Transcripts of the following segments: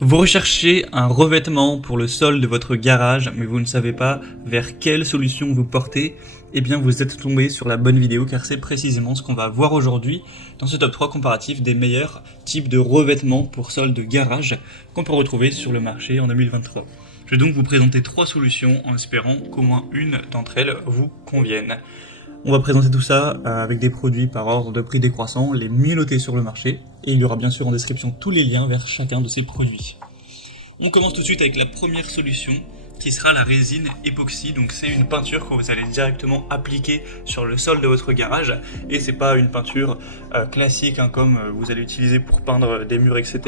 Vous recherchez un revêtement pour le sol de votre garage, mais vous ne savez pas vers quelle solution vous porter. Eh bien, vous êtes tombé sur la bonne vidéo car c'est précisément ce qu'on va voir aujourd'hui dans ce top 3 comparatif des meilleurs types de revêtements pour sol de garage qu'on peut retrouver sur le marché en 2023. Je vais donc vous présenter 3 solutions en espérant qu'au moins une d'entre elles vous convienne. On va présenter tout ça avec des produits par ordre de prix décroissant, les mieux notés sur le marché, et il y aura bien sûr en description tous les liens vers chacun de ces produits. On commence tout de suite avec la première solution, qui sera la résine époxy. Donc c'est une peinture que vous allez directement appliquer sur le sol de votre garage, et c'est pas une peinture classique comme vous allez utiliser pour peindre des murs, etc.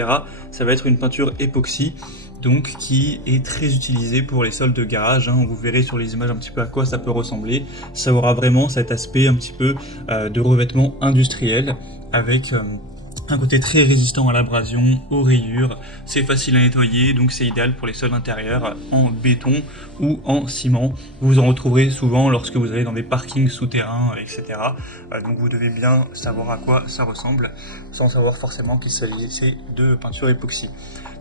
Ça va être une peinture époxy, donc qui est très utilisée pour les sols de garage. Vous verrez sur les images un petit peu à quoi ça peut ressembler. Ça aura vraiment cet aspect un petit peu de revêtement industriel avec un côté très résistant à l'abrasion, aux rayures, c'est facile à nettoyer, donc c'est idéal pour les sols intérieurs en béton ou en ciment. Vous en retrouverez souvent lorsque vous allez dans des parkings souterrains, etc. Donc vous devez bien savoir à quoi ça ressemble, sans savoir forcément qu'il s'agissait de peinture époxy.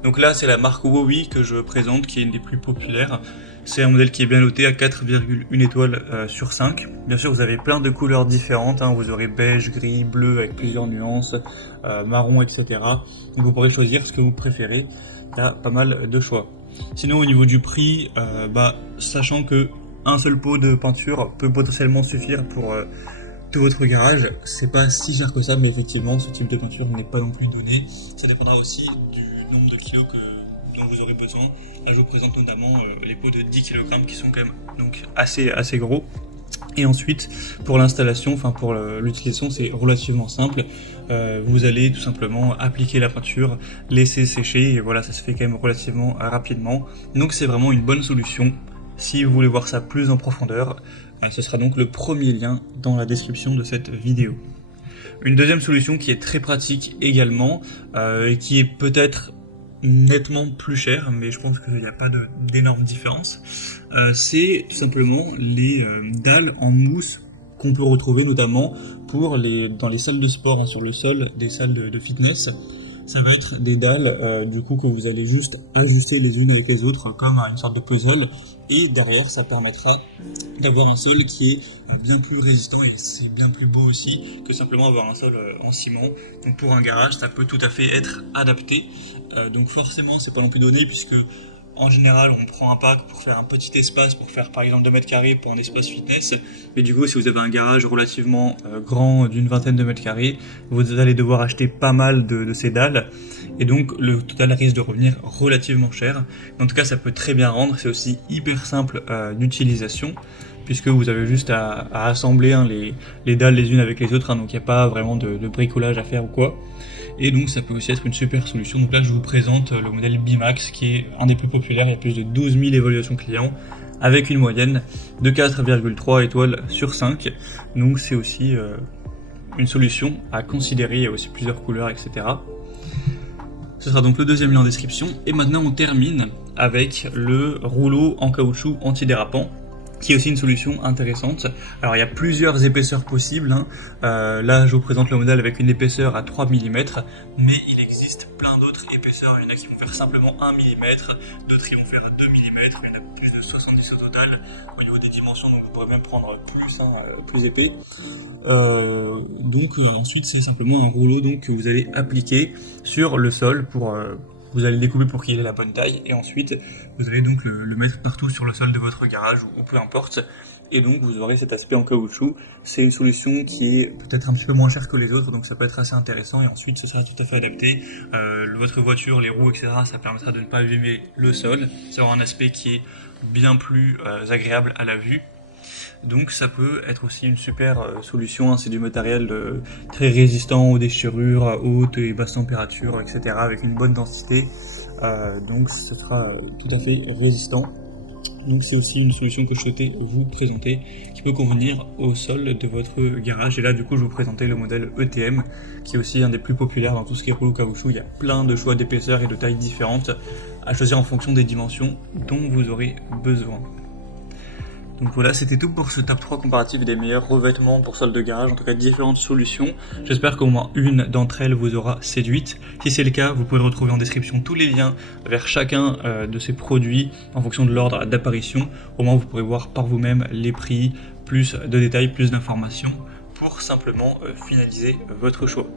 Donc là, c'est la marque Wowi que je présente, qui est une des plus populaires. C'est un modèle qui est bien noté à 4,1 étoiles sur 5. Bien sûr, vous avez plein de couleurs différentes. Vous aurez beige, gris, bleu avec plusieurs nuances, marron, etc. Donc vous pourrez choisir ce que vous préférez. Il y a pas mal de choix. Sinon, au niveau du prix, sachant que un seul pot de peinture peut potentiellement suffire pour tout votre garage, c'est pas si cher que ça, mais effectivement, ce type de peinture n'est pas non plus donné. Ça dépendra aussi du nombre de kilos dont vous aurez besoin. Là, je vous présente notamment les pots de 10 kg qui sont quand même donc assez gros. Et ensuite, pour l'installation, pour l'utilisation, c'est relativement simple. Vous allez tout simplement appliquer la peinture, laisser sécher, et voilà, ça se fait quand même relativement rapidement. Donc c'est vraiment une bonne solution. Si vous voulez voir ça plus en profondeur, ce sera donc le premier lien dans la description de cette vidéo. Une deuxième solution qui est très pratique également, et qui est peut-être nettement plus cher, mais je pense qu'il n'y a pas d'énorme différence, c'est tout simplement les dalles en mousse qu'on peut retrouver notamment dans les salles de sport, sur le sol des salles de fitness. Ça va être des dalles du coup que vous allez juste ajuster les unes avec les autres comme une sorte de puzzle, et derrière ça permettra d'avoir un sol qui est bien plus résistant, et c'est bien plus beau aussi que simplement avoir un sol en ciment. Donc pour un garage, ça peut tout à fait être adapté. Donc forcément c'est pas non plus donné, puisque en général, on prend un pack pour faire un petit espace, pour faire par exemple 2 mètres carrés pour un espace fitness. Mais du coup, si vous avez un garage relativement grand d'une vingtaine de mètres carrés, vous allez devoir acheter pas mal de ces dalles. Et donc, le total risque de revenir relativement cher. En tout cas, ça peut très bien rendre. C'est aussi hyper simple d'utilisation, puisque vous avez juste à assembler les dalles les unes avec les autres. Donc, il n'y a pas vraiment de bricolage à faire ou quoi. Et donc ça peut aussi être une super solution. Donc là je vous présente le modèle Bimax, qui est un des plus populaires. Il y a plus de 12 000 évaluations clients avec une moyenne de 4,3 étoiles sur 5. Donc c'est aussi une solution à considérer. Il y a aussi plusieurs couleurs, etc. Ce sera donc le deuxième lien en description. Et maintenant on termine avec le rouleau en caoutchouc antidérapant, qui est aussi une solution intéressante. Alors il y a plusieurs épaisseurs possibles. Là je vous présente le modèle avec une épaisseur à 3 mm, mais il existe plein d'autres épaisseurs. Il y en a qui vont faire simplement 1 mm, d'autres qui vont faire 2 mm, il y en a plus de 70 au total au niveau des dimensions, donc vous pourrez même prendre plus épais. Ensuite c'est simplement un rouleau que vous allez appliquer sur le sol vous allez le découper pour qu'il ait la bonne taille, et ensuite vous allez donc le mettre partout sur le sol de votre garage ou peu importe, et donc vous aurez cet aspect en caoutchouc. C'est une solution qui est peut-être un petit peu moins chère que les autres, donc ça peut être assez intéressant, et ensuite ce sera tout à fait adapté. Votre voiture, les roues, etc., ça permettra de ne pas abîmer le sol, ça aura un aspect qui est bien plus agréable à la vue. Donc ça peut être aussi une super solution. C'est du matériel très résistant aux déchirures à haute et basse température, etc., avec une bonne densité, donc ce sera tout à fait résistant. Donc c'est aussi une solution que je souhaitais vous présenter, qui peut convenir au sol de votre garage. Et là du coup je vous présentais le modèle ETM, qui est aussi un des plus populaires dans tout ce qui est rouleau caoutchouc. Il y a plein de choix d'épaisseurs et de tailles différentes à choisir en fonction des dimensions dont vous aurez besoin. Donc voilà, c'était tout pour ce top 3 comparatif des meilleurs revêtements pour sol de garage, en tout cas différentes solutions. J'espère qu'au moins une d'entre elles vous aura séduite. Si c'est le cas, vous pouvez retrouver en description tous les liens vers chacun de ces produits en fonction de l'ordre d'apparition. Au moins vous pourrez voir par vous-même les prix, plus de détails, plus d'informations pour simplement finaliser votre choix.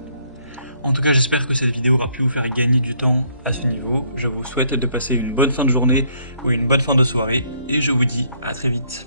En tout cas, j'espère que cette vidéo aura pu vous faire gagner du temps à ce niveau. Je vous souhaite de passer une bonne fin de journée ou une bonne fin de soirée et je vous dis à très vite.